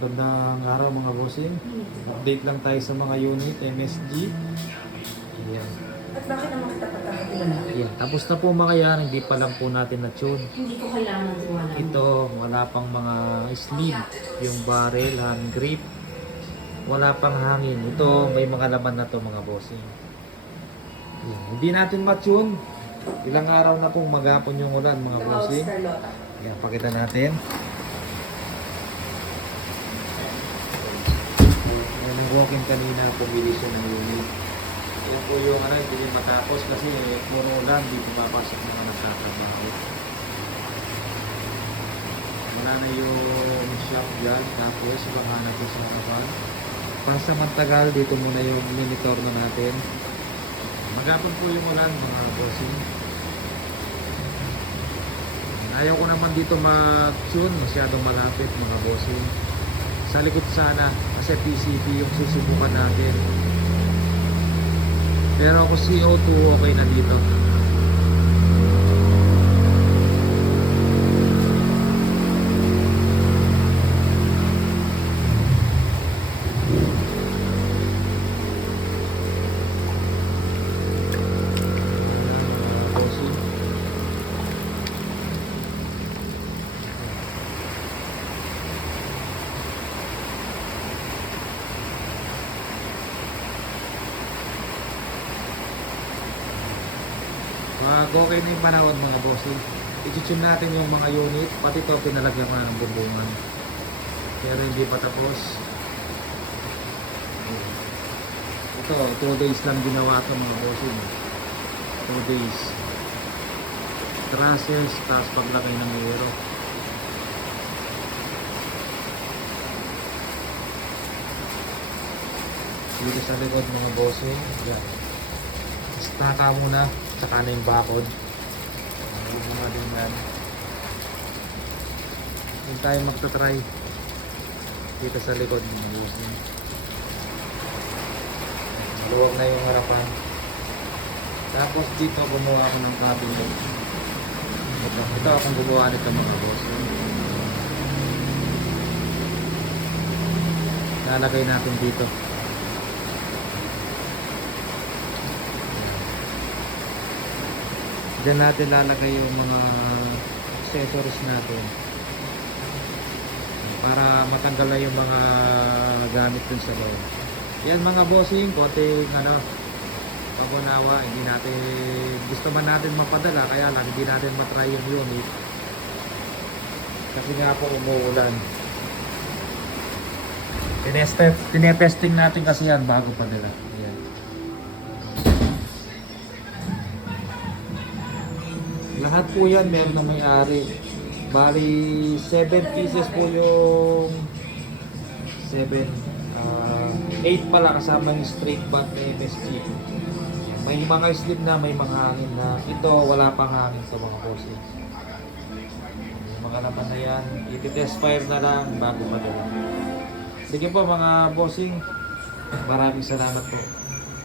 Magandang araw mga bossing. Update lang tayo sa mga unit MSG. Ayan. At bakit naman kita pagkakatiwala? Ayan. Tapos na po mga yan, hindi pa lang po natin na-tune. Hindi ko kailangan tiwala. Ito, wala pang mga sleeve, yung barrel, hand grip. Wala pang hangin. Ito, may mga laman na to mga bossing. Ayan. Hindi natin ma-tune. Ilang araw na pong maghapon yung ulan mga bossing. Ayan, pakita natin. Ayan, ang walk-in kanina, pumili siya ng unit. Yan po yung hindi matapos kasi puro ulan, di pumapasok mga nagtatrabaho. Wala na yung shop dyan, tapos makahanap ko sa harapan. Pansamantagal, dito muna yung monitor na natin. Maghapon po yung ulan mga bossing. Ayaw ko naman dito mag-tune, masyadong malapit mga bossing. Sa likod sana, kasi PCB yung susubukan natin. Pero ako CO2 okay na dito. Pag okay na yung panahon mga bossing, i-tune natin yung mga unit, pati ito pinalagyan ko na ng bumbungan. Pero hindi pa tapos. Ito, 2 days lang ginawa ito mga bossing. 2 days. Trusses, tapos paglagay ng aero. Dito sa likod mga bossing, yan. Staka muna, saka na yung bakod. Yung mga din yan. Hindi tayo magta-try dito sa likod mga bossing. Maluwag na yung harapan. Tapos dito gumawa ako ng cabinet. Ito akong gumawa nito mga bossing. Lalagay natin dito. Diyan natin lalagay yung mga accessories natin para matanggal na yung mga gamit dun sa loob. Yan mga bossing, konting pag-unawa, hindi natin gusto man natin mapadala, kaya lang hindi natin matry yung unit kasi nga po umuulan. Tinetesting natin kasi yan bago padala. Ayan. Lahat po yan meron ng may-ari. Bali 7 pieces po yung 8 pala kasama yung straight back na MSG. May mga slip na, may mga hangin na. Ito wala pang hangin sa mga bossing. Yung mga laman na yan, i-test fire na lang bago padala. Sige po mga bossing, maraming salamat po.